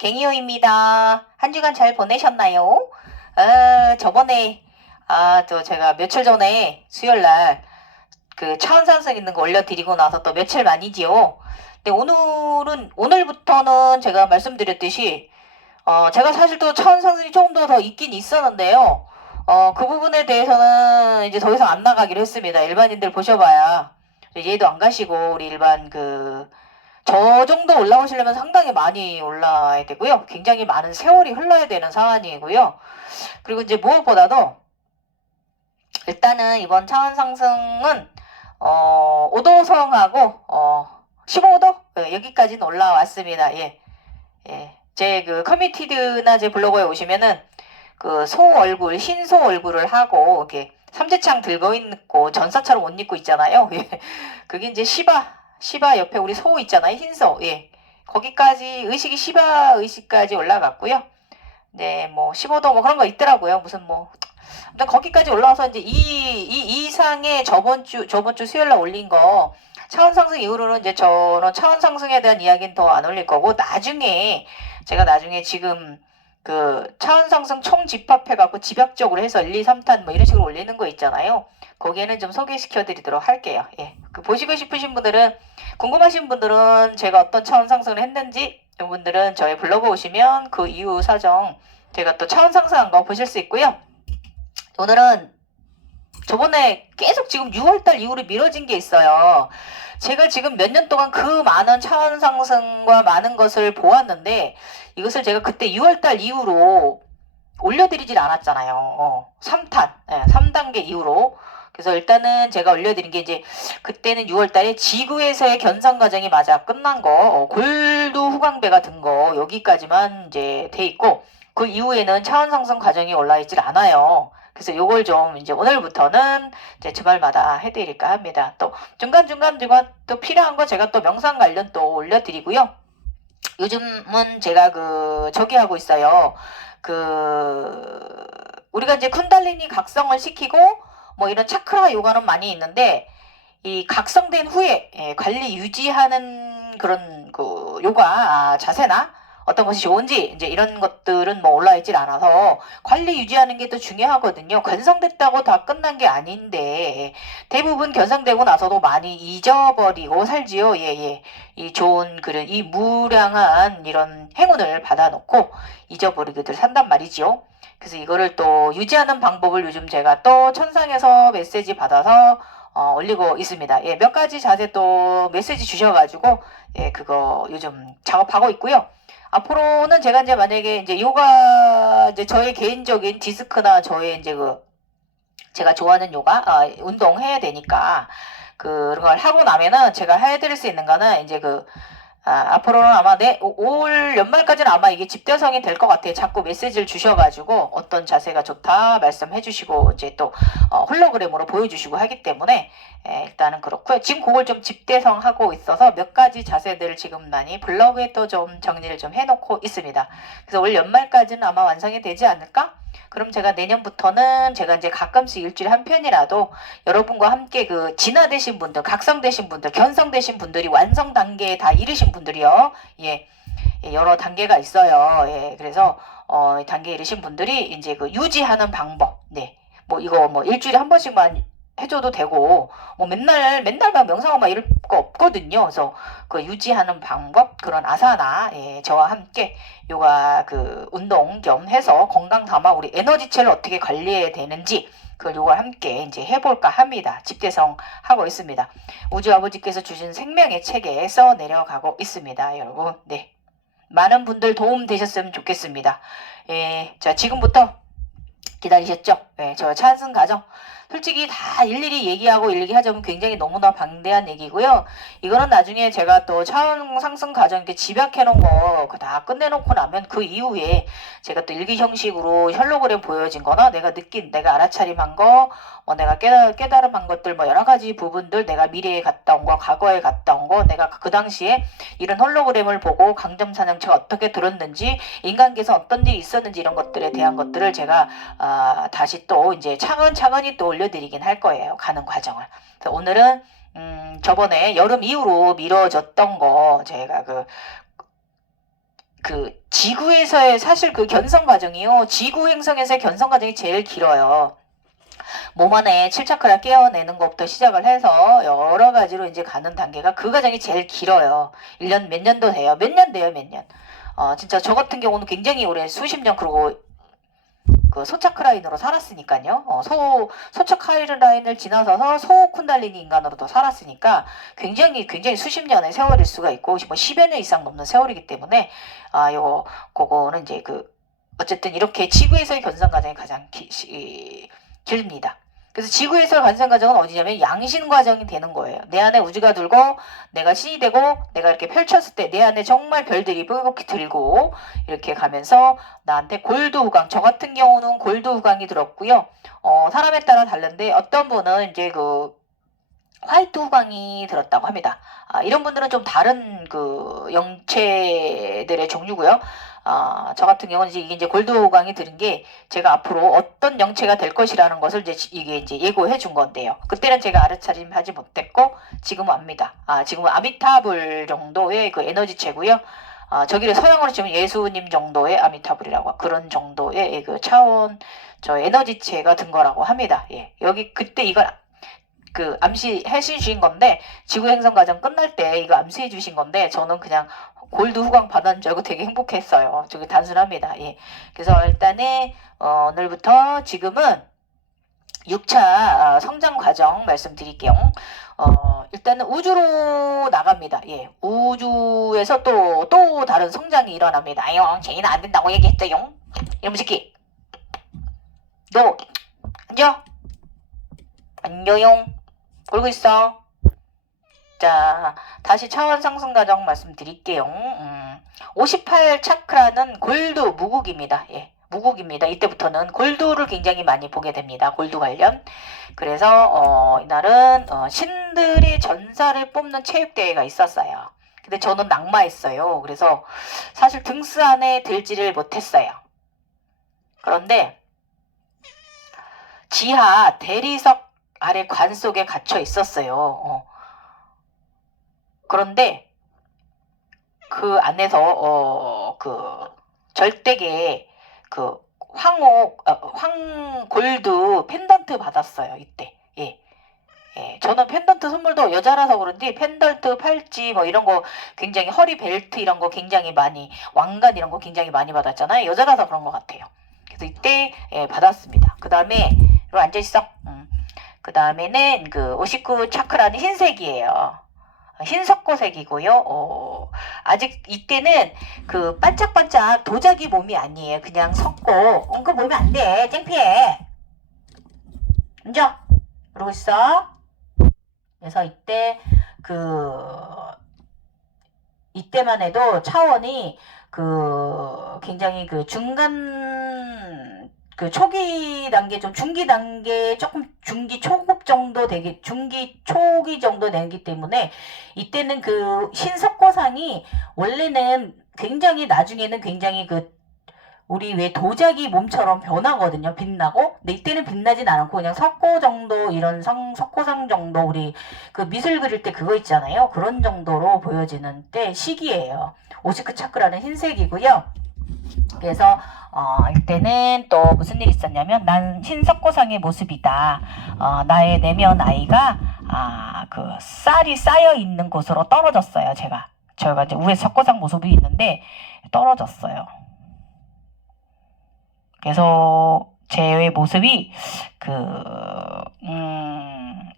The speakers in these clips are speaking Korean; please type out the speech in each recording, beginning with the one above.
갱이요입니다. 한 주간 잘 보내셨나요? 저번에, 또 제가 며칠 전에 수요일날 그 차원상승 있는 거 올려드리고 나서 또 며칠 만이지요. 근데 오늘부터는 제가 말씀드렸듯이, 제가 사실 또 차원상승이 조금 더 있긴 있었는데요. 그 부분에 대해서는 이제 더 이상 안 나가기로 했습니다. 일반인들 보셔봐야. 얘도 안 가시고, 우리 일반 저 정도 올라오시려면 상당히 많이 올라야 되고요. 굉장히 많은 세월이 흘러야 되는 상황이고요. 그리고 이제 무엇보다도 일단은 이번 차원 상승은 5도성하고 15도 여기까지는 올라왔습니다. 예. 예. 제 커뮤니티드나 제 블로그에 오시면은 흰 소 얼굴을 하고 이렇게 삼재창 들고 있고 전사처럼 옷 입고 있잖아요. 예. 그게 이제 시바 옆에 우리 소 있잖아요. 흰소. 예. 거기까지 시바 의식까지 올라갔고요. 네, 뭐 15도 뭐 그런 거 있더라고요. 무슨 일단 거기까지 올라와서 이제 이 이상의 저번 주 수요일 날 올린 거 차원 상승 이후로는 이제 저는 차원 상승에 대한 이야기는 더 안 올릴 거고 제가 나중에 지금 차원 상승 총 집합해갖고 집약적으로 해서 1, 2, 3탄 뭐 이런 식으로 올리는 거 있잖아요. 거기에는 좀 소개시켜 드리도록 할게요. 예. 보시고 싶으신 분들은, 궁금하신 분들은 제가 어떤 차원 상승을 했는지 이분들은 저희 블로그 오시면 그 이후 사정 제가 또 차원 상승한 거 보실 수 있고요. 오늘은 저번에 계속 지금 6월달 이후로 미뤄진 게 있어요. 제가 지금 몇 년 동안 그 많은 차원 상승과 많은 것을 보았는데 이것을 제가 그때 6월달 이후로 올려드리질 않았잖아요. 3탄, 3단계 이후로. 그래서 일단은 제가 올려드린 게 이제 그때는 6월달에 지구에서의 견성 과정이 맞아 끝난 거, 골드 후광배가 든 거 여기까지만 이제 돼 있고 그 이후에는 차원 상승 과정이 올라 있질 않아요. 그래서 요걸 좀 이제 오늘부터는 이제 주말마다 해드릴까 합니다. 또 중간중간 또 필요한 거 제가 또 명상 관련 또 올려드리고요. 요즘은 제가 저기 하고 있어요. 우리가 이제 쿤달리니 각성을 시키고 뭐 이런 차크라 요가는 많이 있는데 이 각성된 후에 관리 유지하는 그런 요가 자세나 어떤 것이 좋은지 이제 이런 것들은 뭐 올라 있질 않아서 관리 유지하는 게 또 중요하거든요. 견성됐다고 다 끝난 게 아닌데 대부분 견성되고 나서도 많이 잊어버리고 살지요. 예. 이 좋은 이 무량한 이런 행운을 받아놓고 잊어버리게들 산단 말이지요. 그래서 이거를 또 유지하는 방법을 요즘 제가 또 천상에서 메시지 받아서 올리고 있습니다. 예, 몇 가지 자세 또 메시지 주셔가지고 예, 그거 요즘 작업하고 있고요. 앞으로는 제가 이제 만약에 이제 요가 이제 저의 개인적인 디스크나 저의 이제 제가 좋아하는 요가 운동 해야 되니까 그런 걸 하고 나면은 제가 해드릴 수 있는 거는 이제 앞으로는 아마 올 연말까지는 아마 이게 집대성이 될 것 같아요. 자꾸 메시지를 주셔가지고 어떤 자세가 좋다 말씀해 주시고 이제 또 홀로그램으로 보여주시고 하기 때문에 일단은 그렇고요. 지금 그걸 좀 집대성하고 있어서 몇 가지 자세들을 지금 많이 블로그에 또 좀 정리를 좀 해놓고 있습니다. 그래서 올 연말까지는 아마 완성이 되지 않을까? 그럼 제가 내년부터는 제가 이제 가끔씩 일주일에 한 편이라도 여러분과 함께 진화되신 분들, 각성되신 분들, 견성되신 분들이 완성 단계에 다 이르신 분들이요. 예. 여러 단계가 있어요. 예. 그래서 단계에 이르신 분들이 이제 유지하는 방법. 네. 이거 일주일에 한 번씩만 해줘도 되고 맨날 명상하고 막 이럴 거 없거든요. 그래서 유지하는 방법, 그런 아사나 저와 함께 요가 운동 겸 해서 건강 담아 우리 에너지체를 어떻게 관리해야 되는지 그걸 요걸 함께 이제 해볼까 합니다. 집대성 하고 있습니다. 우주 아버지께서 주신 생명의 책에 써 내려가고 있습니다. 여러분, 네. 많은 분들 도움 되셨으면 좋겠습니다. 자, 지금부터 기다리셨죠? 네, 저 찬승 가정. 솔직히 다 일일이 얘기하고 일일이 하자면 굉장히 너무나 방대한 얘기고요. 이거는 나중에 제가 또 차원 상승 과정 이렇게 집약해 놓은 거 다 끝내놓고 나면 그 이후에 제가 또 일기 형식으로 홀로그램 보여진 거나 내가 알아차림한 거, 내가 깨달음한 것들 여러 가지 부분들 내가 미래에 갔다 온 거, 과거에 갔다 온 거, 내가 그 당시에 이런 홀로그램을 보고 강점사냥체가 어떻게 들었는지, 인간계에서 어떤 일이 있었는지 이런 것들에 대한 것들을 제가 다시 또 이제 차근차근히 또 올려드리긴 할 거예요. 가는 과정을. 그래서 오늘은 저번에 여름 이후로 미뤄졌던 거 제가 지구에서의 사실 그 견성 과정이요. 지구 행성에서의 견성 과정이 제일 길어요. 몸 안에 7차크라 깨어내는 것부터 시작을 해서 여러 가지로 이제 가는 단계가 그 과정이 제일 길어요. 1년 몇 년도 돼요. 몇 년 돼요, 몇 년. 진짜 저 같은 경우는 굉장히 오래 수십 년 그러고 그 소차크라인으로 살았으니까요. 소차크라인을 지나서서 소쿤달리니 인간으로도 살았으니까 굉장히 수십 년의 세월일 수가 있고 뭐 10여 년 이상 넘는 세월이기 때문에 그거는 이제 어쨌든 이렇게 지구에서의 견성 과정이 가장 길입니다. 그래서 지구에서의 관성 과정은 어디냐면 양신 과정이 되는 거예요. 내 안에 우주가 들고 내가 신이 되고 내가 이렇게 펼쳤을 때 내 안에 정말 별들이 뽀얗게 들고 이렇게 가면서 나한테 골드 후광, 저 같은 경우는 골드 후광이 들었고요. 사람에 따라 다른데 어떤 분은 이제 화이트 후광이 들었다고 합니다. 이런 분들은 좀 다른 영체들의 종류고요. 저 같은 경우는 이게 이제 골드 후광이 들은 게 제가 앞으로 어떤 영체가 될 것이라는 것을 이게 이제 예고해 준 건데요. 그때는 제가 알아차림하지 못했고 지금은 압니다. 지금은 아미타불 정도의 에너지체고요. 저기를 서양으로 치면 예수님 정도의 아미타불이라고 그런 정도의 차원 에너지체가 든 거라고 합니다. 예. 여기 그때 이걸 암시해 주신 건데 지구 행성 과정 끝날 때 이거 암시해 주신 건데 저는 그냥 골드 후광 받았는 줄 알고 되게 행복했어요. 저기 단순합니다. 예. 그래서 일단은 오늘부터 지금은 6차 성장 과정 말씀드릴게요. 일단은 우주로 나갑니다. 예. 우주에서 또 다른 성장이 일어납니다. 아용, 쟤는 안 된다고 얘기했어요. 이놈 새끼. 너 앉아. 앉아용. 울고 있어. 자, 다시 차원 상승 과정 말씀드릴게요. 58 차크라는 골드 무국입니다. 예, 무국입니다. 이때부터는 골드를 굉장히 많이 보게 됩니다. 골드 관련. 그래서 이날은 신들의 전사를 뽑는 체육대회가 있었어요. 근데 저는 낙마했어요. 그래서 사실 등수 안에 들지를 못했어요. 그런데 지하 대리석 아래 관 속에 갇혀 있었어요. 그런데 그 안에서 절대계 황골드 펜던트 받았어요. 이때. 예. 예, 저는 펜던트 선물도 여자라서 그런지 펜던트, 팔찌 뭐 이런 거 굉장히 허리 벨트 이런 거 굉장히 많이 왕관 이런 거 굉장히 많이 받았잖아요. 여자라서 그런 것 같아요. 그래서 이때 받았습니다. 그 다음에 여기 앉아 있어. 그 다음에는 59 차크라는 흰색이에요. 흰석고색이고요. 아직 이때는 반짝반짝 도자기 몸이 아니에요. 그냥 석고. 그거 보면 안 돼. 창피해. 앉아. 그러고 있어. 그래서 이때만 해도 차원이 굉장히 중간 초기 단계 좀 중기 단계 조금 중기 초급 정도 되기 중기 초기 정도 되기 때문에 이때는 신석고상이 원래는 굉장히 나중에는 굉장히 우리 왜 도자기 몸처럼 변하거든요. 빛나고. 근데 이때는 빛나진 않고 그냥 석고 정도 이런 석고상 정도 우리 미술 그릴 때 그거 있잖아요. 그런 정도로 보여지는 때 시기예요. 59 차크라는 흰색이고요. 그래서 이때는 또 무슨 일이 있었냐면 난 흰석고상의 모습이다. 나의 내면 아이가 쌀이 쌓여 있는 곳으로 떨어졌어요. 저희가 이제 위에 석고상 모습이 있는데 떨어졌어요. 그래서 제 모습이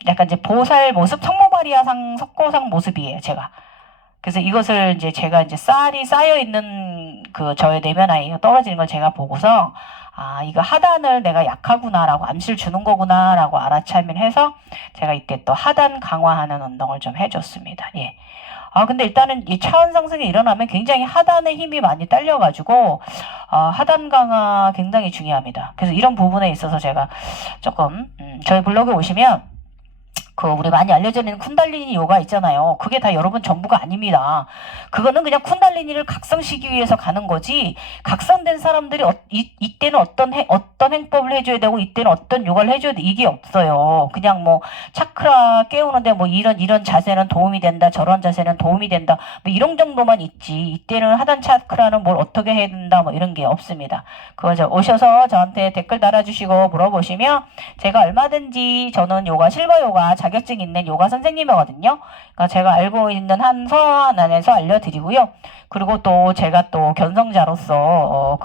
약간 이제 보살 모습, 성모마리아상 석고상 모습이에요. 제가. 그래서 이것을 제가 쌀이 쌓여 있는 저의 내면 아이가 떨어지는 걸 제가 보고서 이거 하단을 내가 약하구나라고 암시를 주는 거구나라고 알아차림을 해서 제가 이때 또 하단 강화하는 운동을 좀 해줬습니다. 예. 근데 일단은 이 차원 상승이 일어나면 굉장히 하단의 힘이 많이 딸려가지고 하단 강화 굉장히 중요합니다. 그래서 이런 부분에 있어서 제가 조금 저희 블로그에 오시면 그 우리 많이 알려져 있는 쿤달리니 요가 있잖아요. 그게 다 여러분 전부가 아닙니다. 그거는 그냥 쿤달리니를 각성시키기 위해서 가는 거지, 각성된 사람들이 이때는 어떤 행법을 해줘야 되고 이때는 어떤 요가를 해줘야 돼, 이게 없어요. 그냥 뭐 차크라 깨우는데 뭐 이런 자세는 도움이 된다, 저런 자세는 도움이 된다, 뭐 이런 정도만 있지, 이때는 하단 차크라는 뭘 어떻게 해야 된다, 뭐 이런 게 없습니다. 그거 오셔서 저한테 댓글 달아주시고 물어보시면 제가 얼마든지, 저는 요가 실버 요가 자격증 있는 요가 선생님이거든요. 그러니까 제가 알고 있는 한 서한 안에서 알려드리고요. 그리고 또 제가 또 견성자로서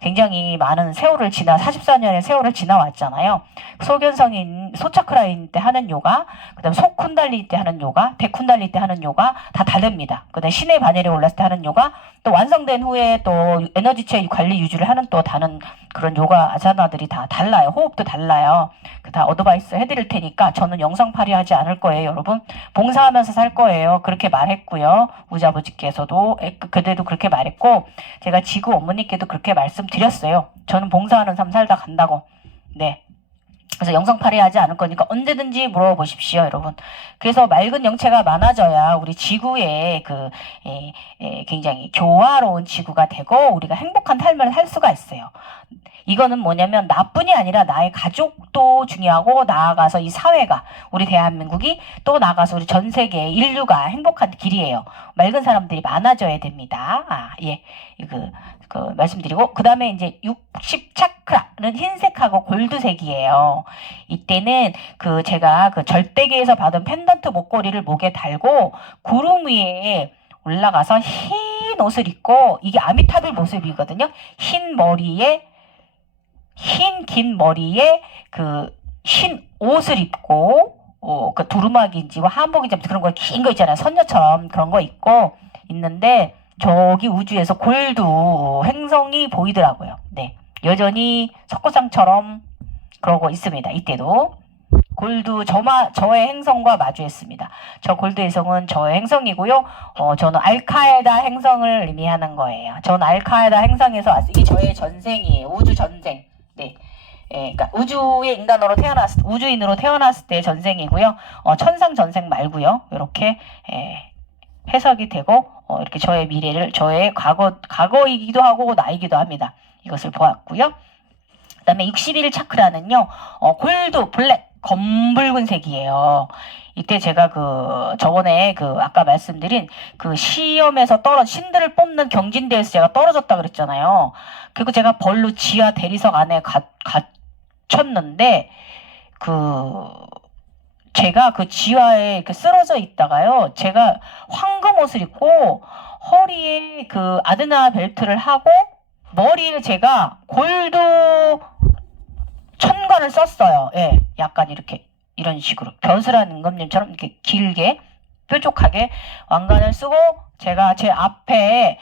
굉장히 많은 세월을 44년의 세월을 지나왔잖아요. 소견성인 소차크라인 때 하는 요가, 그다음 소쿤달리 때 하는 요가, 대쿤달리 때 하는 요가 다 다릅니다. 그다음 신의 반열에 올랐을 때 하는 요가, 또 완성된 후에 또 에너지체 관리 유지를 하는 또 다른 그런 요가 아사나들이 다 달라요. 호흡도 달라요. 다 어드바이스 해드릴 테니까 저는 영상팔이 하지 않을 거예요. 여러분 봉사하면서 살 거예요. 그렇게 말했고요. 우자부지께서도 그때도 그렇게 말했고, 제가 지구 어머니께도 그렇게 말씀드렸어요. 저는 봉사하는 삶 살다 간다고. 네. 그래서 영상팔이 하지 않을 거니까 언제든지 물어보십시오, 여러분. 그래서 맑은 영체가 많아져야 우리 지구에 굉장히 교화로운 지구가 되고 우리가 행복한 삶을 살 수가 있어요. 이거는 뭐냐면 나뿐이 아니라 나의 가족도 중요하고, 나아가서 이 사회가, 우리 대한민국이, 또 나아가서 우리 전 세계 인류가 행복한 길이에요. 맑은 사람들이 많아져야 됩니다. 예. 말씀드리고, 그 다음에 이제 60 차크라는 흰색하고 골드색이에요. 이때는 제가 절대계에서 받은 펜던트 목걸이를 목에 달고 구름 위에 올라가서 흰 옷을 입고, 이게 아미타불 모습이거든요. 흰 긴 머리에 흰 옷을 입고, 두루마기인지 한복인지 그런 거 긴 거 있잖아요. 선녀처럼 그런 거 입고 있는데, 저기 우주에서 골드 행성이 보이더라고요. 네, 여전히 석고상처럼 그러고 있습니다. 이때도 골드 저의 행성과 마주했습니다. 저 골드 행성은 저의 행성이고요. 저는 알카에다 행성을 의미하는 거예요. 저는 알카에다 행성에서 왔어요. 이게 저의 전생이에요. 우주 전생. 네. 예, 그러니까 우주의 우주인으로 태어났을 때 전생이고요. 천상 전생 말고요. 이렇게 해석이 되고, 이렇게 저의 미래를, 저의 과거이기도 하고 나이기도 합니다. 이것을 보았고요. 그 다음에 61 차크라는요, 골드, 블랙, 검붉은색이에요. 이때 제가 저번에 아까 말씀드린 시험에서 신들을 뽑는 경진대회에서 제가 떨어졌다 그랬잖아요. 그리고 제가 벌로 지하 대리석 안에 갇혔는데, 제가 지하에 이렇게 쓰러져 있다가요, 제가 황금 옷을 입고 허리에 아드나 벨트를 하고 머리에 제가 골드 천관을 썼어요. 예, 약간 이런 식으로 겨드랑이 임금님처럼 이렇게 길게 뾰족하게 왕관을 쓰고, 제가 제 앞에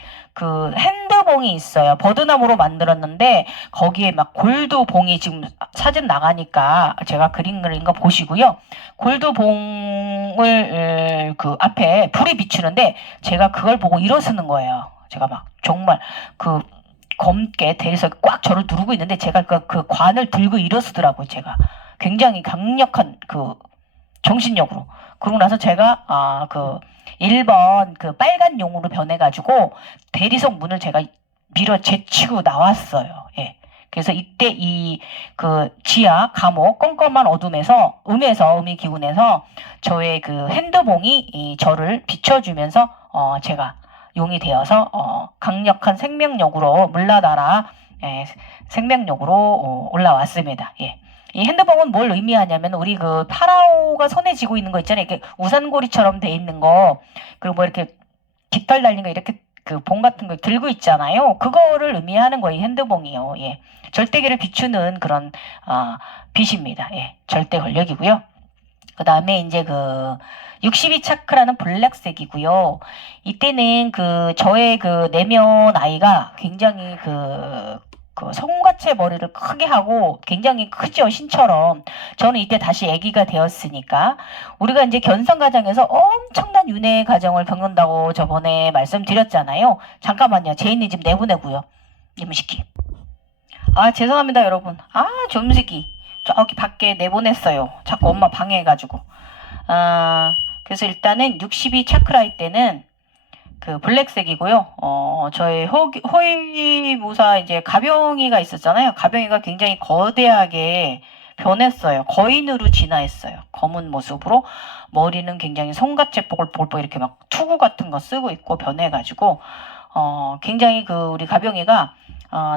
핸드봉이 있어요. 버드나무로 만들었는데 거기에 막 골드봉이, 지금 사진 나가니까 제가 그린 거 보시고요. 골드봉을 앞에 불이 비추는데 제가 그걸 보고 일어서는 거예요. 제가 막 정말 검게 대리석이 꽉 저를 누르고 있는데 제가 그 관을 들고 일어서더라고요. 제가 굉장히 강력한 정신력으로. 그러고 나서 제가 1번 빨간 용으로 변해가지고 대리석 문을 제가 밀어 제치고 나왔어요. 예. 그래서 이때 지하 감옥 껌껌한 어둠에서 음의 기운에서 저의 핸드봉이 저를 비춰주면서 제가 용이 되어서 강력한 생명력으로 물러나라, 생명력으로 올라왔습니다. 예. 이 핸드봉은 뭘 의미하냐면, 우리 파라오가 손에 쥐고 있는 거 있잖아요. 이렇게 우산고리처럼 돼 있는 거, 그리고 뭐 이렇게 깃털 달린 거, 이렇게 봉 같은 거 들고 있잖아요. 그거를 의미하는 거예요, 핸드봉이요. 예. 절대계를 비추는 그런 빛입니다. 예. 절대 권력이고요. 그 다음에 이제 62 차크라는 블랙색이고요. 이때는 저의 내면 아이가 굉장히 송가채 머리를 크게 하고 굉장히 크죠, 신처럼. 저는 이때 다시 아기가 되었으니까, 우리가 이제 견성 과정에서 엄청난 윤회 과정을 겪는다고 저번에 말씀드렸잖아요. 잠깐만요. 제인이 지금 내보내고요. 임식기. 죄송합니다, 여러분. 점식이 저기 밖에 내보냈어요. 자꾸 엄마 방해해가지고. 그래서 일단은 62 차크라일 때는 그 블랙색이고요. 저희 호위무사 이제 가병이가 있었잖아요. 가병이가 굉장히 거대하게 변했어요. 거인으로 진화했어요. 검은 모습으로. 머리는 굉장히 송가채 뽀글뽀글 이렇게 막 투구 같은 거 쓰고 있고 변해가지고 굉장히 그 우리 가병이가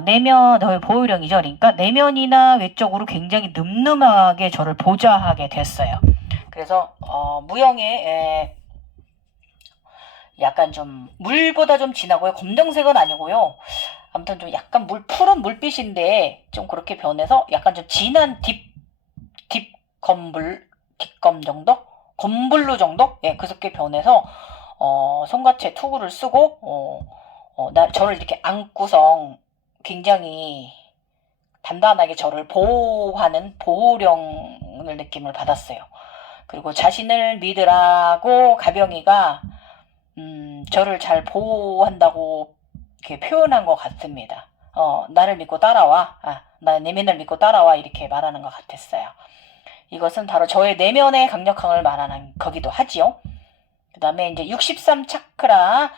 내면 보호령이죠. 그러니까 내면이나 외적으로 굉장히 늠름하게 저를 보좌하게 됐어요. 그래서 무형의 약간 좀 물보다 좀 진하고요. 검정색은 아니고요. 아무튼 좀 약간 푸른 물빛인데 좀 그렇게 변해서 약간 좀 진한 딥검 정도? 검블루 정도? 예, 그렇게 변해서 손가채 투구를 쓰고 저를 이렇게 안고성 굉장히 단단하게 저를 보호하는 보호령을 느낌을 받았어요. 그리고 자신을 믿으라고 가병이가 저를 잘 보호한다고 이렇게 표현한 것 같습니다. 나를 믿고 따라와. 나 내면을 믿고 따라와. 이렇게 말하는 것 같았어요. 이것은 바로 저의 내면의 강력함을 말하는 거기도 하지요. 그 다음에 이제 63 차크라,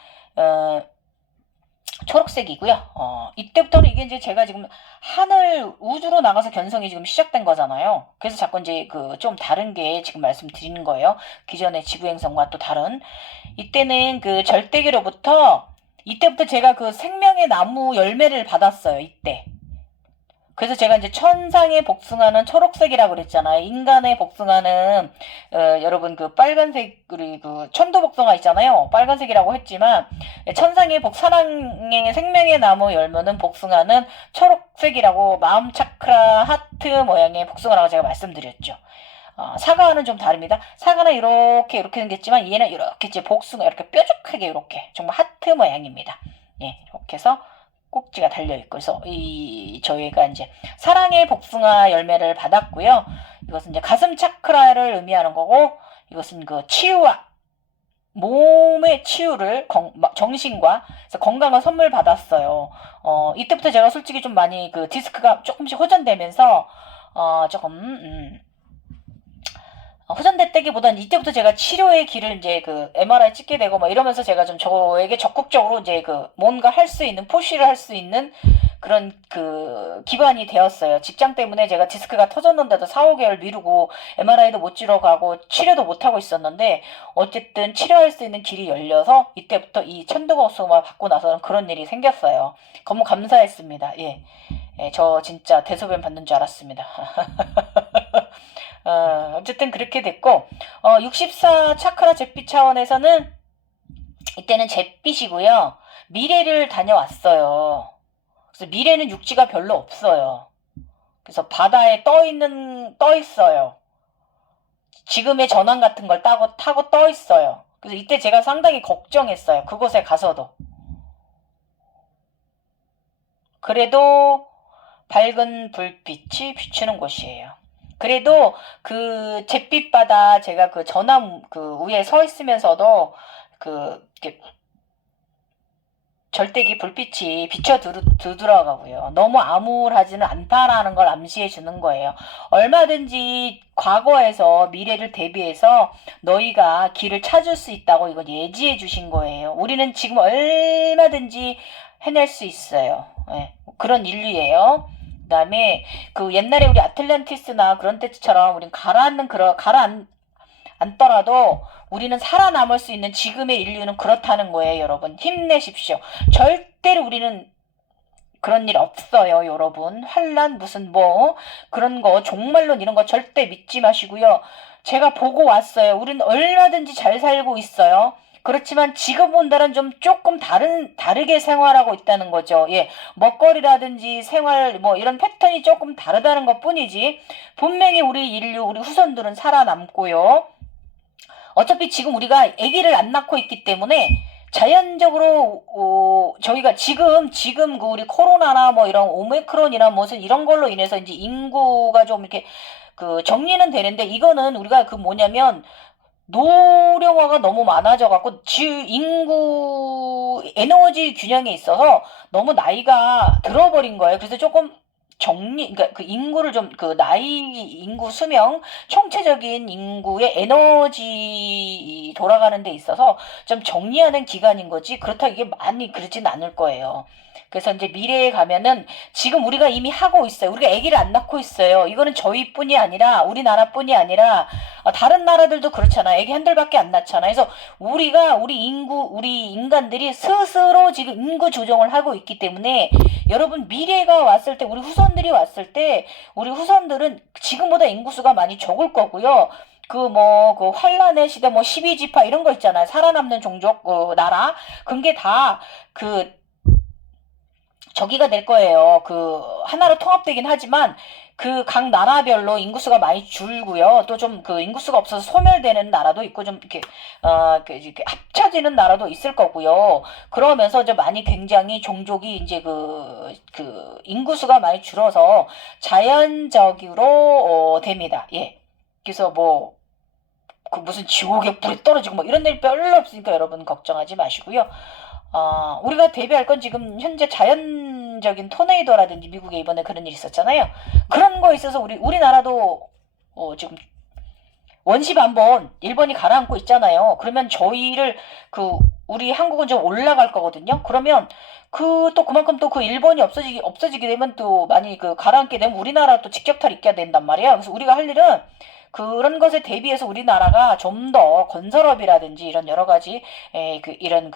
초록색이고요. 이때부터는 이게 이제 제가 지금 하늘 우주로 나가서 견성이 지금 시작된 거잖아요. 그래서 자꾸 이제 그 좀 다른 게 지금 말씀드리는 거예요. 기존의 지구행성과 또 다른. 이때는 그 절대기로부터 이때부터 제가 그 생명의 나무 열매를 받았어요. 이때. 그래서 제가 이제 천상에 복숭아는 초록색이라고 그랬잖아요. 인간에 복숭아는 여러분 그 빨간색 그리고 천도 복숭아 있잖아요. 빨간색이라고 했지만 천상의 사랑의 생명의 나무 열매는 복숭아는 초록색이라고 마음 차크라 하트 모양의 복숭아라고 제가 말씀드렸죠. 사과는 좀 다릅니다. 사과는 이렇게 생겼지만 얘는 이렇게 이제 복숭아 이렇게 뾰족하게 이렇게 정말 하트 모양입니다. 예, 이렇게 해서 꼭지가 달려있고, 그래서 저희가 이제 사랑의 복숭아 열매를 받았고요. 이것은 이제 가슴 차크라를 의미하는 거고, 이것은 그 치유와 몸의 치유를 정신과 그래서 건강을 선물 받았어요. 이때부터 제가 솔직히 좀 많이 그 디스크가 조금씩 호전되면서 조금 호전됐다기보다는 이때부터 제가 치료의 길을 이제 그 MRI 찍게 되고 뭐 이러면서 제가 좀 저에게 적극적으로 이제 그 뭔가 할 수 있는 푸시를 할 수 있는 그런 그 기반이 되었어요. 직장 때문에 제가 디스크가 터졌는데도 4, 5개월 미루고 MRI도 못 치러 가고 치료도 못 하고 있었는데 어쨌든 치료할 수 있는 길이 열려서 이때부터 이 천도복숭아 받고 나서는 그런 일이 생겼어요. 너무 감사했습니다. 예, 저 진짜 대소변 받는 줄 알았습니다. 어쨌든 그렇게 됐고 64 차크라 잿빛 차원에서는 이때는 잿빛이고요. 미래를 다녀왔어요. 그래서 미래는 육지가 별로 없어요. 그래서 바다에 떠 있어요. 지금의 전환 같은 걸 타고 떠 있어요. 그래서 이때 제가 상당히 걱정했어요. 그곳에 가서도. 그래도 밝은 불빛이 비추는 곳이에요. 그래도 그 잿빛 바다 제가 그 전남 그 위에 서 있으면서도 그 절대기 불빛이 비춰들어가고요. 너무 암울하지는 않다라는 걸 암시해 주는 거예요. 얼마든지 과거에서 미래를 대비해서 너희가 길을 찾을 수 있다고 이걸 예지해 주신 거예요. 우리는 지금 얼마든지 해낼 수 있어요. 네, 그런 인류예요. 그 다음에 그 옛날에 우리 아틀란티스나 그런 때처럼 우린 가라앉더라도 우리는 살아남을 수 있는 지금의 인류는 그렇다는 거예요. 여러분 힘내십시오. 절대로 우리는 그런 일 없어요. 여러분 환란 무슨 뭐 그런 거 종말론 이런 거 절대 믿지 마시고요. 제가 보고 왔어요. 우리는 얼마든지 잘 살고 있어요. 그렇지만 지금보다는 좀 조금 다르게 생활하고 있다는 거죠. 예, 먹거리라든지 생활 뭐 이런 패턴이 조금 다르다는 것 뿐이지 분명히 우리 인류 우리 후손들은 살아남고요. 어차피 지금 우리가 아기를 안 낳고 있기 때문에 자연적으로 저희가 지금 그 우리 코로나나 뭐 이런 오미크론이나 무슨 이런 걸로 인해서 이제 인구가 좀 이렇게 그 정리는 되는데 이거는 우리가 그 뭐냐면 노령화가 너무 많아져갖고 인구 에너지 균형에 있어서 너무 나이가 들어버린 거예요. 그래서 조금 그러니까 그 인구를 좀 그 나이 인구 수명 총체적인 인구의 에너지 돌아가는 데 있어서 좀 정리하는 기간인 거지 그렇다 이게 많이 그러진 않을 거예요. 그래서 이제 미래에 가면은 지금 우리가 이미 하고 있어요. 우리가 아기를 안 낳고 있어요. 이거는 저희뿐이 아니라 우리나라뿐이 아니라 다른 나라들도 그렇잖아. 아기 한둘밖에 안 낳잖아. 그래서 우리 인간들이 스스로 지금 인구 조정을 하고 있기 때문에 여러분 미래가 왔을 때 우리 후손들이 왔을 때 우리 후손들은 지금보다 인구수가 많이 적을 거고요. 그 환란의 시대 12지파 이런 거 있잖아요. 살아남는 종족 나라 그게 다 저기가 될 거예요. 하나로 통합되긴 하지만 각 나라별로 인구수가 많이 줄고요. 또 좀 인구수가 없어서 소멸되는 나라도 있고 좀 이렇게 합쳐지는 나라도 있을 거고요. 그러면서 이제 많이 굉장히 종족이 이제 인구수가 많이 줄어서 자연적으로 됩니다. 예. 그래서 무슨 지옥의 불이 떨어지고 이런 일 별로 없으니까 여러분 걱정하지 마시고요. 우리가 대비할 건 지금 현재 자연적인 토네이도라든지 미국에 이번에 그런 일이 있었잖아요. 그런 거 있어서 우리나라도 지금 원시 한번 일본이 가라앉고 있잖아요. 그러면 저희를 우리 한국은 좀 올라갈 거거든요. 그러면 또 그만큼 또 일본이 없어지게 되면 또 많이 가라앉게 되면 우리나라 또 직격탄 입게 된단 말이에요. 그래서 우리가 할 일은 그런 것에 대비해서 우리나라가 좀 더 건설업이라든지 이런 여러 가지 이런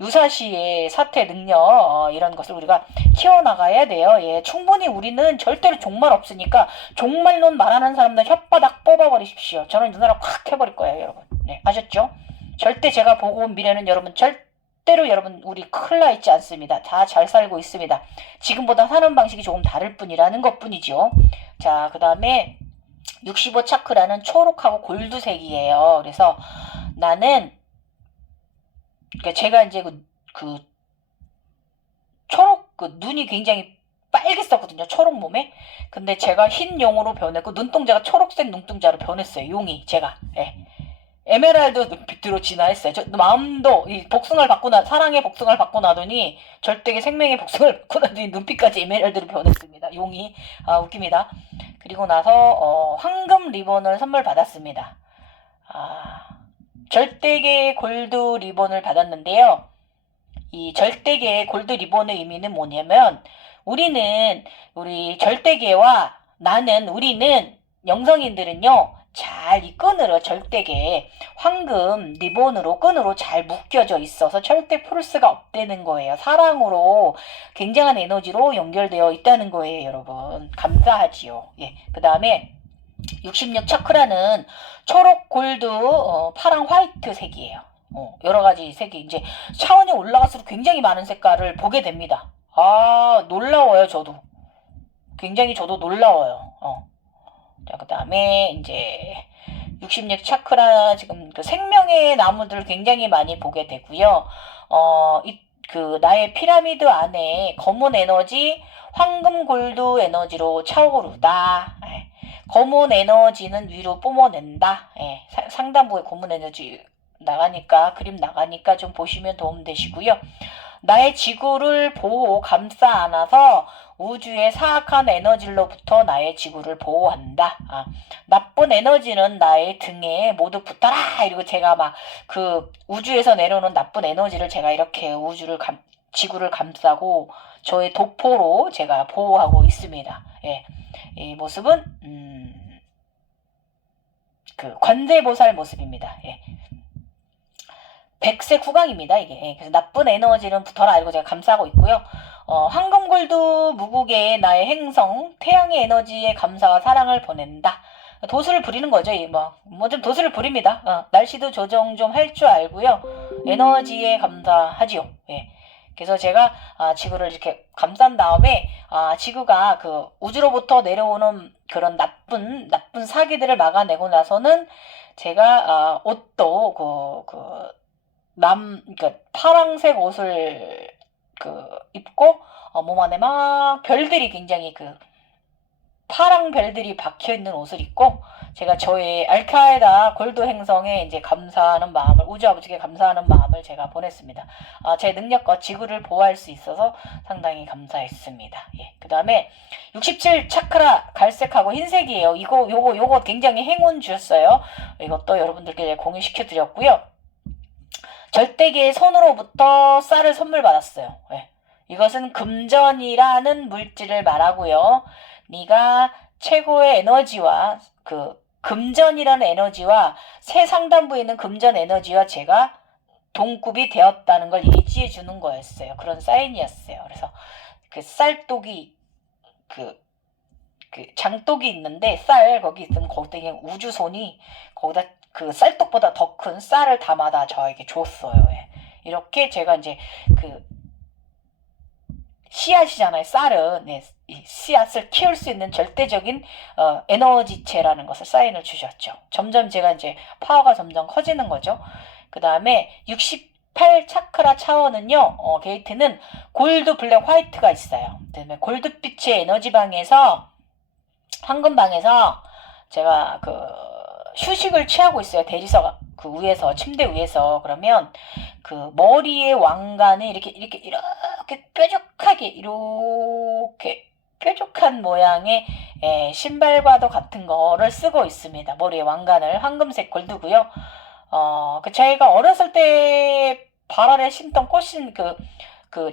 유사시의 사태 능력 이런 것을 우리가 키워나가야 돼요. 예, 충분히 우리는 절대로 종말 없으니까 종말론 말하는 사람들 혓바닥 뽑아버리십시오. 저는 누나랑 확 해버릴 거예요, 여러분. 네, 아셨죠? 절대 제가 보고 온 미래는 여러분 절대로 여러분 우리 큰일 나 있지 않습니다. 다 잘 살고 있습니다. 지금보다 사는 방식이 조금 다를 뿐이라는 것뿐이죠. 자, 그 다음에 65 차크라는 초록하고 골드색이에요. 그래서 나는 제가 이제 초록 눈이 굉장히 빨갰었거든요. 초록 몸에. 근데 제가 흰 용으로 변했고 눈동자가 초록색 눈동자로 변했어요. 용이 제가. 예. 에메랄드 눈빛으로 진화했어요. 저 마음도 사랑의 복숭아를 받고 나더니 절대의 생명의 복숭아를 받고 나더니 눈빛까지 에메랄드로 변했습니다. 용이 웃깁니다. 그리고 나서 황금 리본을 선물 받았습니다. 절대계의 골드 리본을 받았는데요. 이 절대계의 골드 리본의 의미는 뭐냐면 우리 절대계와 우리는 영성인들은요. 잘 이 끈으로 절대계 황금 리본으로 끈으로 잘 묶여져 있어서 절대 풀 수가 없다는 거예요. 사랑으로 굉장한 에너지로 연결되어 있다는 거예요. 여러분 감사하지요. 예. 그 다음에 66 차크라는 초록, 골드, 파랑, 화이트 색이에요. 여러 가지 색이 이제 차원이 올라갈수록 굉장히 많은 색깔을 보게 됩니다. 놀라워요, 저도. 굉장히 저도 놀라워요. 자, 그 다음에 이제 66 차크라 지금 생명의 나무들을 굉장히 많이 보게 되고요. 나의 피라미드 안에 검은 에너지, 황금 골드 에너지로 차오르다. 검은 에너지는 위로 뿜어낸다. 상단부에 검은 에너지 그림 나가니까 좀 보시면 도움되시고요. 나의 지구를 보호, 감싸 안아서 우주의 사악한 에너지로부터 나의 지구를 보호한다. 나쁜 에너지는 나의 등에 모두 붙어라. 이러고 제가 우주에서 내려오는 나쁜 에너지를 제가 이렇게 지구를 감싸고 저의 도포로 제가 보호하고 있습니다. 예. 이 모습은 관세보살 모습입니다. 예. 백색 후광입니다. 이게. 예. 그래서 나쁜 에너지는 붙어라. 이거 제가 감싸고 있고요. 황금 골드 무국의 나의 행성 태양의 에너지에 감사와 사랑을 보낸다. 도수를 부리는 거죠. 좀 도수를 부립니다. 날씨도 조정 좀 할 줄 알고요. 에너지에 감사하지요. 예. 그래서 제가 지구를 이렇게 감싼 다음에 지구가 우주로부터 내려오는 그런 나쁜 사기들을 막아내고 나서는 제가 옷도 그러니까 파랑색 옷을 입고 몸 안에 막 별들이 굉장히 파랑 별들이 박혀 있는 옷을 입고 제가 저의 알카에다 골드 행성에 이제 감사하는 마음을, 우주 아버지께 감사하는 마음을 제가 보냈습니다. 제 능력과 지구를 보호할 수 있어서 상당히 감사했습니다. 예. 그 다음에 67 차크라 갈색하고 흰색이에요. 요거 굉장히 행운 주셨어요. 이것도 여러분들께 공유시켜 드렸고요. 절대계의 손으로부터 쌀을 선물 받았어요. 예. 이것은 금전이라는 물질을 말하고요. 네가 최고의 에너지와 금전이라는 에너지와 새 상단부에 있는 금전 에너지와 제가 동급이 되었다는 걸 예지해 주는 거였어요. 그런 사인이었어요. 그래서 그 쌀독이 그 장독이 있는데 쌀 거기 있으면 거기다 그냥 우주손이 거기다 그 쌀독보다 더 큰 쌀을 담아다 저에게 줬어요. 예. 이렇게 제가 이제 씨앗이잖아요. 쌀은 이 씨앗을 키울 수 있는 절대적인 에너지체라는 것을 사인을 주셨죠. 점점 제가 이제 파워가 점점 커지는 거죠. 그 다음에 68 차크라 차원은요. 게이트는 골드, 블랙, 화이트가 있어요. 그다음에 골드빛의 에너지방에서 황금방에서 제가 휴식을 취하고 있어요. 대리석 위에서, 침대 위에서. 그러면 머리의 왕관에 이렇게 뾰족한 모양의 신발과도 같은 거를 쓰고 있습니다. 머리에 왕관을. 황금색 골드고요. 저희가 어렸을 때 발 아래 신던 꽃신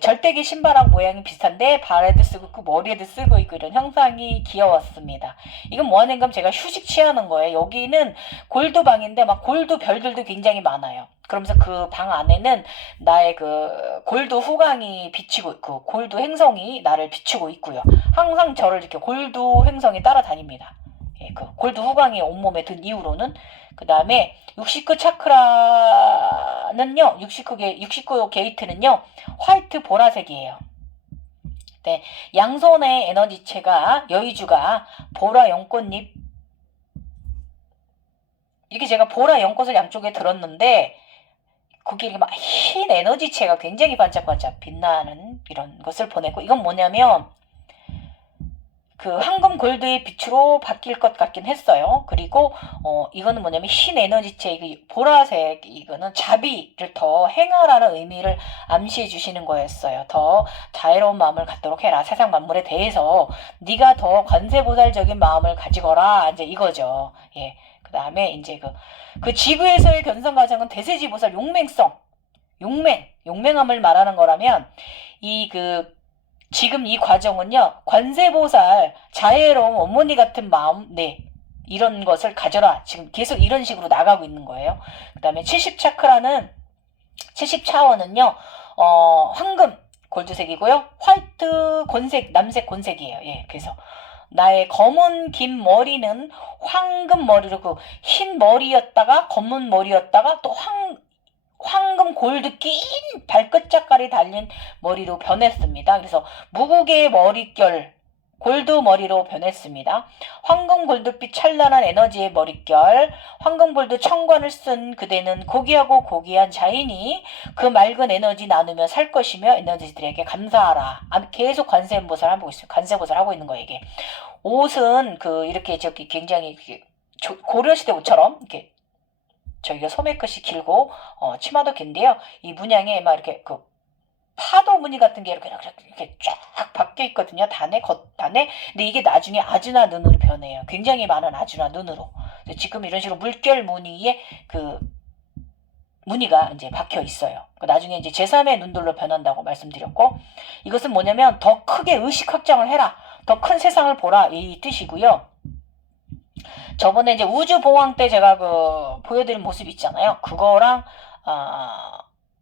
절대기 신발하고 모양이 비슷한데 발에도 쓰고 있고 머리에도 쓰고 있고 이런 형상이 귀여웠습니다. 이건 뭐 하는 건 제가 휴식 취하는 거예요. 여기는 골드방인데 막 골드 별들도 굉장히 많아요. 그러면서 그 방 안에는 나의 골드 후광이 비치고 있고 골드 행성이 나를 비추고 있고요. 항상 저를 이렇게 골드 행성이 따라다닙니다. 예, 골드 후광이 온몸에 든 이후로는. 그 다음에 69 차크라는요, 69 게이트는요, 화이트 보라색이에요. 네, 양손의 에너지체가, 여의주가 보라 연꽃잎, 이렇게 제가 보라 연꽃을 양쪽에 들었는데, 거기 이렇게 막 흰 에너지체가 굉장히 반짝반짝 빛나는 이런 것을 보냈고, 이건 뭐냐면, 황금 골드의 빛으로 바뀔 것 같긴 했어요. 그리고 이거는 뭐냐면 흰 에너지체, 보라색, 이거는 자비를 더 행하라는 의미를 암시해 주시는 거였어요. 더 자애로운 마음을 갖도록 해라. 세상 만물에 대해서 네가 더 관세보살적인 마음을 가지거라. 이제 이거죠. 예. 그 다음에 이제 그 지구에서의 견성 과정은 대세지보살 용맹함을 말하는 거라면 지금 이 과정은요, 관세보살, 자애로운 어머니 같은 마음, 이런 것을 가져라. 지금 계속 이런 식으로 나가고 있는 거예요. 그 다음에 70 차원은요, 황금, 골드색이고요, 화이트, 남색, 곤색이에요. 예, 그래서 나의 검은 긴 머리는 황금 머리로 흰 머리였다가, 검은 머리였다가, 또 황금 골드 낀 발끝짝깔이 달린 머리로 변했습니다. 그래서 무국의 머릿결, 골드 머리로 변했습니다. 황금 골드빛 찬란한 에너지의 머릿결, 황금 골드 청관을 쓴 그대는 고귀하고 고귀한 자인이 그 맑은 에너지 나누며 살 것이며 에너지들에게 감사하라. 계속 관세보살 하고 있어요. 관세보살 하고 있는 거예요, 이게. 옷은 이렇게 굉장히 고려시대 옷처럼 이렇게 저희가 소매 끝이 길고 치마도 긴데요. 이 문양에 막 이렇게 파도 무늬 같은 게 이렇게 쫙 박혀 있거든요. 단에. 근데 이게 나중에 아주나 눈으로 변해요. 굉장히 많은 아주나 눈으로. 지금 이런 식으로 물결 무늬에 무늬가 이제 박혀 있어요. 나중에 이제 제3의 눈들로 변한다고 말씀드렸고, 이것은 뭐냐면 더 크게 의식 확장을 해라. 더 큰 세상을 보라. 이 뜻이고요. 저번에 이제 우주봉황 때 제가 보여드린 모습 있잖아요. 그거랑,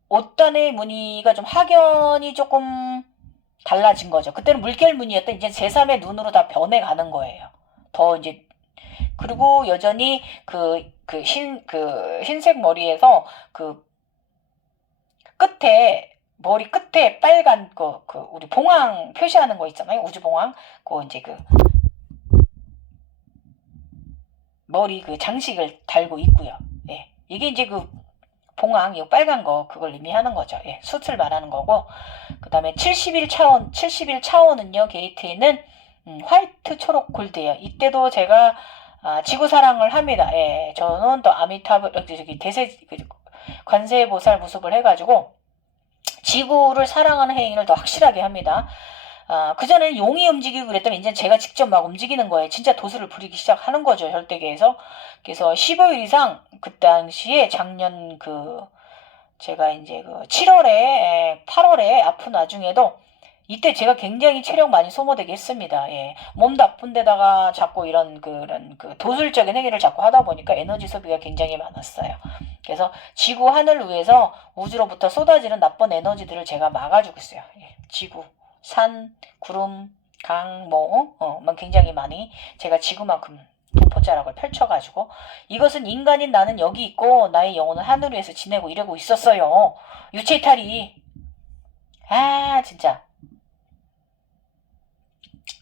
옷단의 무늬가 좀 확연히 조금 달라진 거죠. 그때는 물결 무늬였던 이제 제3의 눈으로 다 변해가는 거예요. 더 이제, 그리고 여전히 흰색 머리에서 머리 끝에 빨간 우리 봉황 표시하는 거 있잖아요. 우주봉황. 이제 머리 장식을 달고 있고요. 예. 이게 이제 봉황, 이 빨간 거, 그걸 의미하는 거죠. 예. 숯을 말하는 거고. 그 다음에 71 차원은요, 게이트에는, 화이트 초록 골드예요. 이때도 제가, 지구 사랑을 합니다. 예, 저는 또 아미타불 저기 대세 관세보살 무습을 해가지고 지구를 사랑하는 행위를 더 확실하게 합니다. 그전에는 용이 움직이고 그랬더니 이제 제가 직접 막 움직이는 거예요. 진짜 도수를 부리기 시작하는 거죠. 혈대계에서. 그래서 15일 이상 그 당시에 작년 제가 이제 7월에 8월에 아픈 와중에도 이때 제가 굉장히 체력 많이 소모되게 했습니다. 예. 몸도 아픈데다가 자꾸 이런 그런 도술적인 행위를 자꾸 하다 보니까 에너지 소비가 굉장히 많았어요. 그래서 지구 하늘을 위해서 우주로부터 쏟아지는 나쁜 에너지들을 제가 막아주고 있어요. 예. 지구, 산, 구름, 강, 굉장히 많이 제가 지구만큼 도포자락을 펼쳐가지고 이것은 인간인 나는 여기 있고 나의 영혼은 하늘 위에서 지내고 이러고 있었어요. 유체이탈이 진짜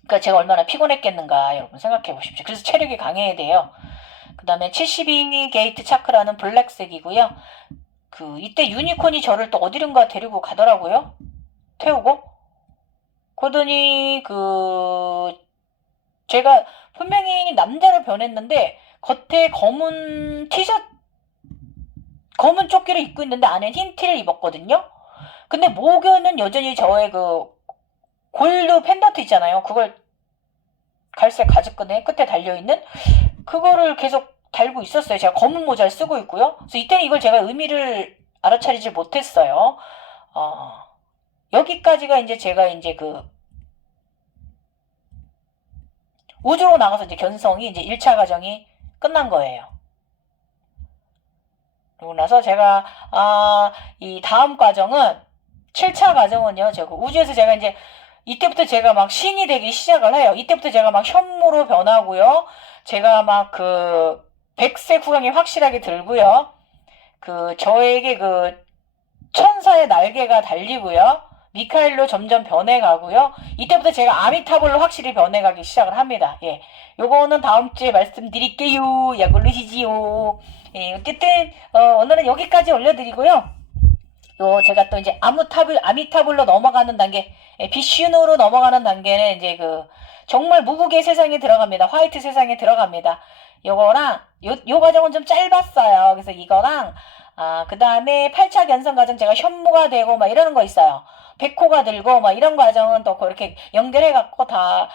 그러니까 제가 얼마나 피곤했겠는가 여러분 생각해 보십시오. 그래서 체력이 강해야 돼요. 그 다음에 72 게이트 차크라는 블랙색이고요. 이때 유니콘이 저를 또 어디론가 데리고 가더라고요. 태우고. 그러더니 제가 분명히 남자로 변했는데 겉에 검은 티셔츠 검은 조끼를 입고 있는데 안에 흰 티를 입었거든요. 근데 목에는 여전히 저의 골드 펜던트 있잖아요. 그걸 갈색 가죽끈에 끝에 달려있는 그거를 계속 달고 있었어요. 제가 검은 모자를 쓰고 있고요. 그래서 이때는 이걸 제가 의미를 알아차리지 못했어요. 여기까지가 이제 제가 이제 우주로 나가서 이제 견성이 이제 1차 과정이 끝난 거예요. 그리고 나서 제가 이 다음 과정은 7차 과정은요. 우주에서 제가 이제 이때부터 제가 막 신이 되기 시작을 해요. 이때부터 제가 막 현무로 변하고요. 제가 막 백색 후광이 확실하게 들고요. 저에게 천사의 날개가 달리고요. 미카엘로 점점 변해가고요. 이때부터 제가 아미타불로 확실히 변해가기 시작을 합니다. 예, 요거는 다음 주에 말씀드릴게요. 약 올리시지요. 예, 어쨌든 오늘은 여기까지 올려드리고요. 제가 또 이제 아미타불로 넘어가는 단계, 비슈노로 넘어가는 단계는 이제 정말 무국의 세상에 들어갑니다. 화이트 세상에 들어갑니다. 요거랑 요 과정은 좀 짧았어요. 그래서 이거랑 그 다음에 8차 견성 과정 제가 현무가 되고 막 이러는 거 있어요. 백호가 들고 막 이런 과정은 또 그렇게 연결해갖고 다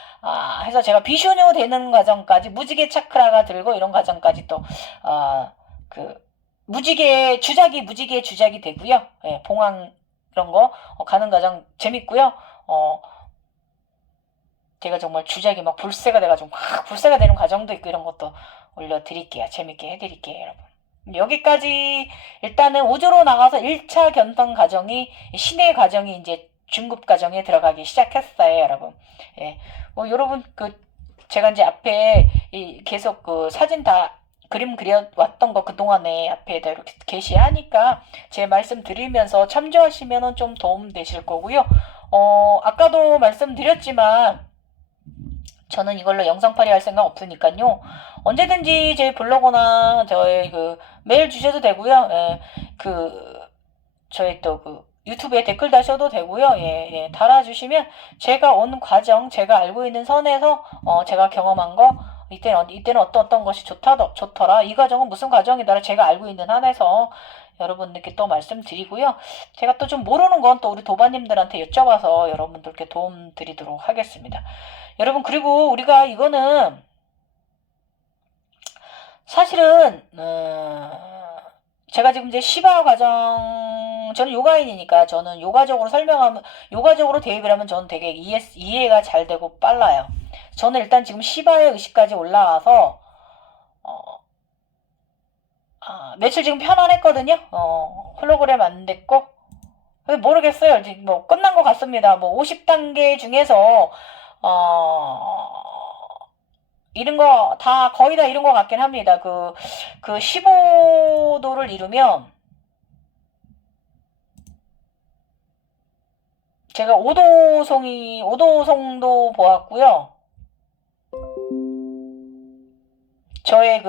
해서 제가 비슈노 되는 과정까지 무지개 차크라가 들고 이런 과정까지 또 무지개 주작이 되고요. 예, 봉황 이런 거 가는 과정 재밌고요. 제가 정말 주작이 막 불새가 돼가지고 막 불새가 되는 과정도 있고 이런 것도 올려드릴게요. 재밌게 해드릴게요, 여러분. 여기까지 일단은 우주로 나가서 1차 견성 과정이 신의 과정이 이제 중급 과정에 들어가기 시작했어요, 여러분. 예, 여러분 제가 이제 앞에 계속 사진 다 그림 그려왔던 거 그동안에 앞에다 이렇게 게시하니까 제 말씀 드리면서 참조하시면 좀 도움 되실 거고요. 아까도 말씀드렸지만 저는 이걸로 영상팔이 할 생각 없으니까요. 언제든지 제 블로그나 저의 메일 주셔도 되고요. 예, 저희 또 유튜브에 댓글 다셔도 되고요. 예, 달아주시면 제가 온 과정, 제가 알고 있는 선에서 제가 경험한 거 이때는 어떤 것이 좋더라. 이 과정은 무슨 과정이더라. 제가 알고 있는 한에서 여러분들께 또 말씀드리고요. 제가 또 좀 모르는 건 또 우리 도반님들한테 여쭤봐서 여러분들께 도움 드리도록 하겠습니다. 여러분, 그리고 우리가 이거는 사실은 제가 지금 이제 시바 과정, 저는 요가인이니까 저는 요가적으로 대입을 하면 저는 되게 이해가 잘 되고 빨라요. 저는 일단 지금 시바의 의식까지 올라와서 며칠 지금 편안했거든요. 홀로그램 안 됐고 모르겠어요. 지금 뭐 끝난 것 같습니다. 뭐 50단계 중에서 이런 거 다 거의 다 이런 것 같긴 합니다. 15도를 이루면 제가 5도송도 보았고요. 저의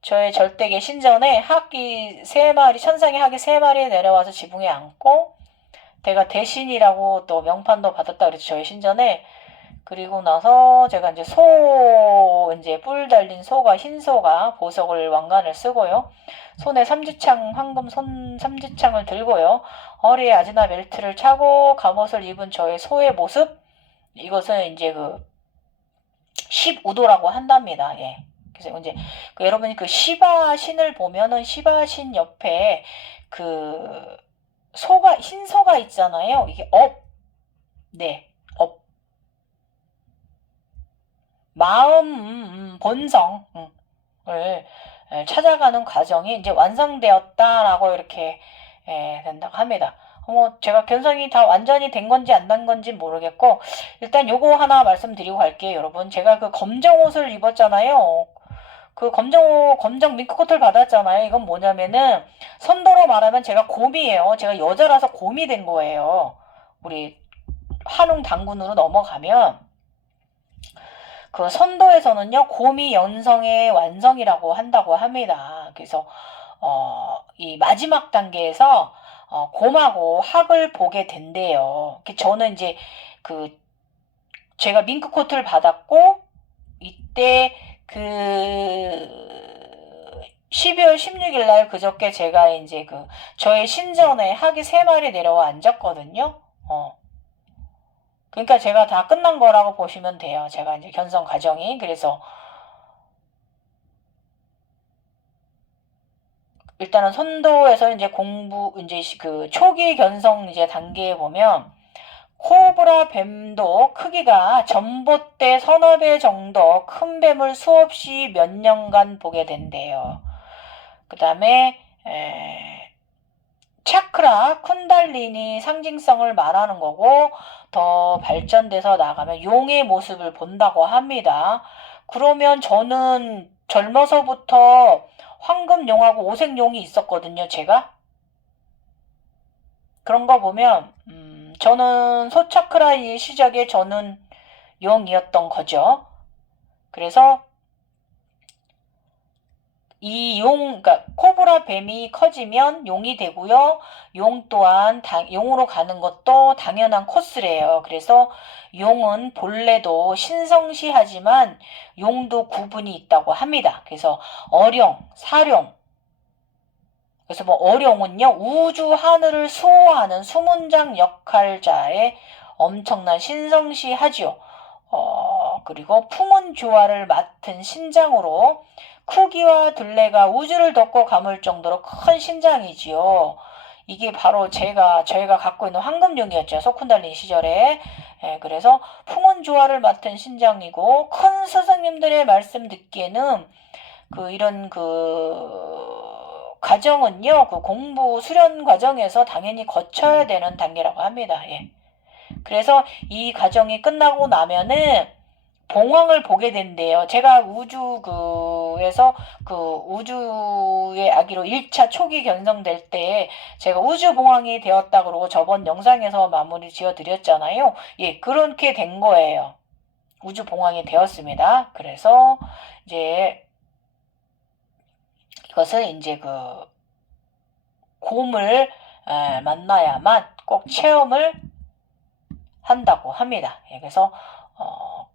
저의 절대계 신전에 하악기 3마리, 천상의 하악기 3마리 내려와서 지붕에 앉고, 내가 대신이라고 또 명판도 받았다 그랬죠. 저희 신전에. 그리고 나서 제가 이제 소, 이제 뿔 달린 소가, 흰 소가 보석을 왕관을 쓰고요. 손에 삼지창, 황금 삼지창을 들고요. 허리에 아지나 벨트를 차고 갑옷을 입은 저의 소의 모습, 이것은 이제 그 15도라고 한답니다. 예. 그래서 이제 여러분이 그 시바 신을 보면은 시바 신 옆에 그 소가, 흰 소가 있잖아요. 이게 네, 마음, 본성을 찾아가는 과정이 이제 완성되었다라고 이렇게 된다고 합니다. 제가 견성이 다 완전히 된 건지 안 된 건지 모르겠고, 일단 요거 하나 말씀드리고 갈게요, 여러분. 제가 그 검정 옷을 입었잖아요. 그 검정 밍크코트를 받았잖아요. 이건 뭐냐면은, 선도로 말하면 제가 곰이에요. 제가 여자라서 곰이 된 거예요. 우리 한웅 당군으로 넘어가면, 그 선도에서는요, 곰이 연성의 완성이라고 한다고 합니다. 그래서, 이 마지막 단계에서, 곰하고 학을 보게 된대요. 저는 이제, 제가 밍크 코트를 받았고, 이때, 12월 16일 날 그저께 제가 이제 저의 신전에 학이 3마리 내려와 앉았거든요. 그러니까 제가 다 끝난 거라고 보시면 돼요. 제가 이제 견성 과정이. 그래서 일단은 선도에서 이제 이제 초기 견성 이제 단계에 보면 코브라 뱀도 크기가 전봇대 서너 배 정도 큰 뱀을 수없이 몇 년간 보게 된대요. 그 다음에 차크라, 쿤달리니 상징성을 말하는 거고, 더 발전돼서 나가면 용의 모습을 본다고 합니다. 그러면 저는 젊어서부터 황금용하고 오색용이 있었거든요, 제가. 그런 거 보면 저는 소차크라의 시작에 저는 용이었던 거죠. 그래서 이 그러니까 코브라 뱀이 커지면 용이 되고요. 용 또한 용으로 가는 것도 당연한 코스래요. 그래서 용은 본래도 신성시하지만 용도 구분이 있다고 합니다. 그래서 어룡, 사룡. 그래서 어룡은요, 우주 하늘을 수호하는 수문장 역할자의 엄청난 신성시하지요. 그리고 품은 조화를 맡은 신장으로 크기와 둘레가 우주를 덮고 감을 정도로 큰 신장이지요. 이게 바로 저희가 갖고 있는 황금용이었죠. 소쿤달린 시절에. 그래서 풍운 조화를 맡은 신장이고, 큰 스승님들의 말씀 듣기에는 이런 과정은요, 공부 수련 과정에서 당연히 거쳐야 되는 단계라고 합니다. 예. 그래서 이 과정이 끝나고 나면은 봉황을 보게 된대요. 제가 우주에서 우주의 아기로 1차 초기 견성될 때 제가 우주 봉황이 되었다 그러고 저번 영상에서 마무리 지어 드렸잖아요. 예, 그렇게 된 거예요. 우주 봉황이 되었습니다. 그래서 이제 이것은 이제 곰을 만나야만 꼭 체험을 한다고 합니다. 예, 그래서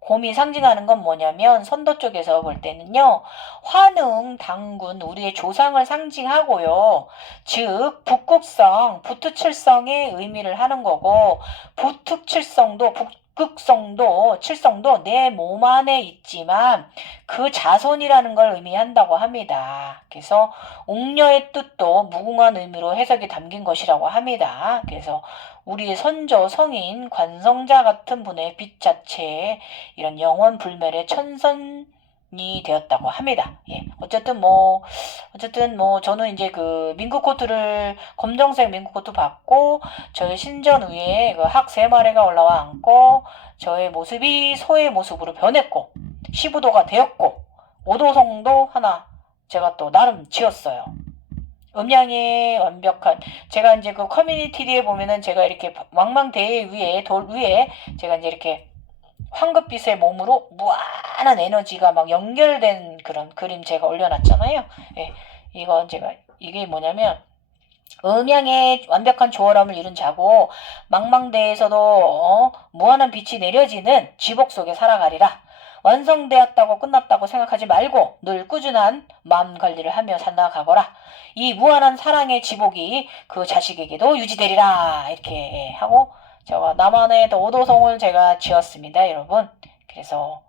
곰이 상징하는 건 뭐냐면 선도 쪽에서 볼 때는요, 환웅, 당군, 우리의 조상을 상징하고요. 즉 북극성, 부투칠성의 의미를 하는 거고, 부투칠성도 북극성도 칠성도 내 몸 안에 있지만 그 자손이라는 걸 의미한다고 합니다. 그래서 옥녀의 뜻도 무궁한 의미로 해석이 담긴 것이라고 합니다. 그래서 우리의 선조, 성인, 관성자 같은 분의 빛 자체에 이런 영원 불멸의 천선이 되었다고 합니다. 예. 어쨌든 저는 이제 밍크 코트를 검정색 밍크 코트 받고 저의 신전 위에 학 3마리가 올라와 앉고 저의 모습이 소의 모습으로 변했고 15도가 되었고 오도성도 하나 제가 또 나름 지었어요. 음양이 완벽한, 제가 이제 커뮤니티에 보면은 제가 이렇게 왕망대회 위에, 돌 위에 제가 이제 이렇게 황급빛의 몸으로 무한한 에너지가 막 연결된 그런 그림 제가 올려놨잖아요. 예, 이게 뭐냐면 음양의 완벽한 조화람을 이룬 자고 망망대해에서도 무한한 빛이 내려지는 지복 속에 살아가리라. 완성되었다고 끝났다고 생각하지 말고 늘 꾸준한 마음 관리를 하며 살아가거라. 이 무한한 사랑의 지복이 그 자식에게도 유지되리라. 이렇게 하고 제가 나만의 오도송을 제가 지었습니다, 여러분. 그래서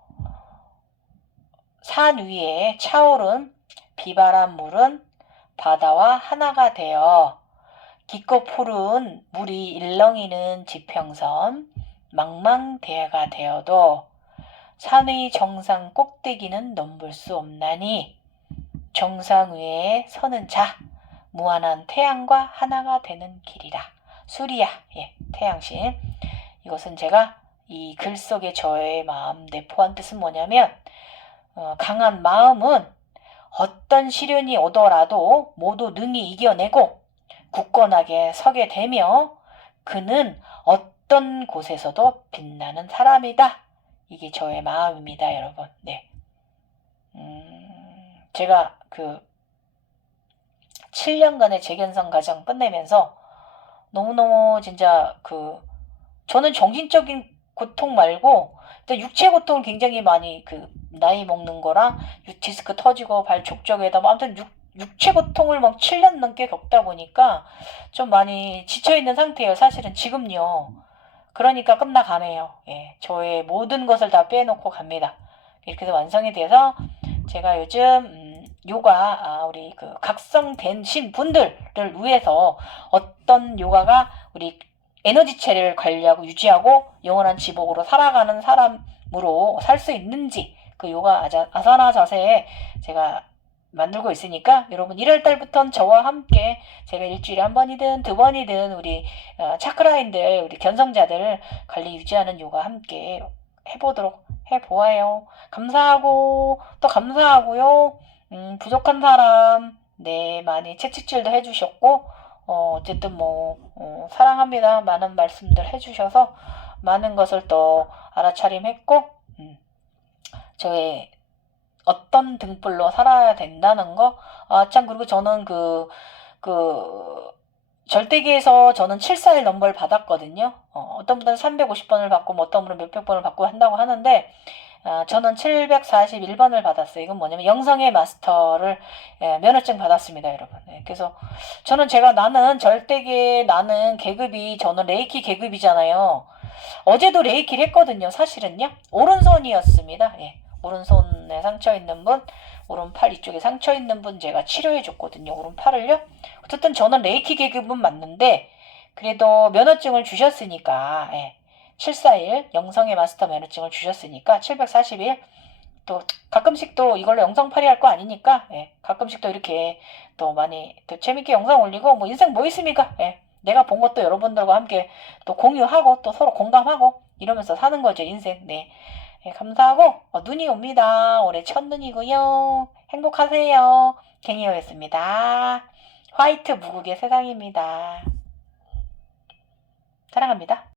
산 위에 차오른 비바람 물은 바다와 하나가 되어 깊고 푸른 물이 일렁이는 지평선 망망대해가 되어도 산의 정상 꼭대기는 넘볼 수 없나니 정상 위에 서는 자 무한한 태양과 하나가 되는 길이라. 수리야. 태양신. 이것은 제가 이 글 속에 저의 마음 내포한 뜻은 뭐냐면 강한 마음은 어떤 시련이 오더라도 모두 능히 이겨내고 굳건하게 서게 되며 그는 어떤 곳에서도 빛나는 사람이다. 이게 저의 마음입니다, 여러분. 네. 제가 그 7년간의 재견성 과정 끝내면서 너무너무 진짜 저는 정신적인 고통 말고 육체 고통을 굉장히 많이 나이 먹는 거랑 디스크 터지고 발 족저에다 아무튼 육체 고통을 막 7년 넘게 겪다 보니까 좀 많이 지쳐있는 상태예요. 사실은 지금요. 그러니까 끝나가네요. 저의 모든 것을 다 빼놓고 갑니다. 이렇게 해서 완성이 돼서 제가 요즘 요가 우리 각성된 신분들을 위해서 어떤 요가가 우리 에너지체를 관리하고 유지하고 영원한 지복으로 살아가는 사람으로 살 수 있는지 그 요가 아사나 자세에 제가 만들고 있으니까 여러분 1월달부터는 저와 함께 제가 일주일에 한 번이든 두 번이든 우리 차크라인들 우리 견성자들 관리 유지하는 요가 함께 해보아요. 감사하고 또 감사하고요. 부족한 사람 많이 채찍질도 해주셨고 어쨌든 사랑합니다. 많은 말씀들 해주셔서 많은 것을 또 알아차림했고 저의 어떤 등불로 살아야 된다는 거. 참 그리고 저는 절대기에서 저는 741 넘버를 받았거든요. 어떤 분들은 350번을 받고 어떤 분은 몇백 번을 받고 한다고 하는데 저는 741번을 받았어요. 이건 뭐냐면 영성의 마스터를 면허증 받았습니다, 여러분. 그래서 저는 나는 절대계 나는 계급이 저는 레이키 계급이잖아요. 어제도 레이키를 했거든요. 사실은요. 오른손이었습니다. 오른손에 상처 있는 분, 오른팔 이쪽에 상처 있는 분 제가 치료해 줬거든요. 오른팔을요. 어쨌든 저는 레이키 계급은 맞는데 그래도 면허증을 주셨으니까 741 영성의 마스터 면허증을 주셨으니까 741 또 가끔씩 또 이걸로 영상팔이 할 거 아니니까 가끔씩 또 이렇게 또 많이 또 재밌게 영상 올리고 인생 뭐 있습니까? 내가 본 것도 여러분들과 함께 또 공유하고 또 서로 공감하고 이러면서 사는 거죠, 인생. 감사하고 눈이 옵니다. 올해 첫눈이고요. 행복하세요. 갱이어였습니다. 화이트 무국의 세상입니다. 사랑합니다.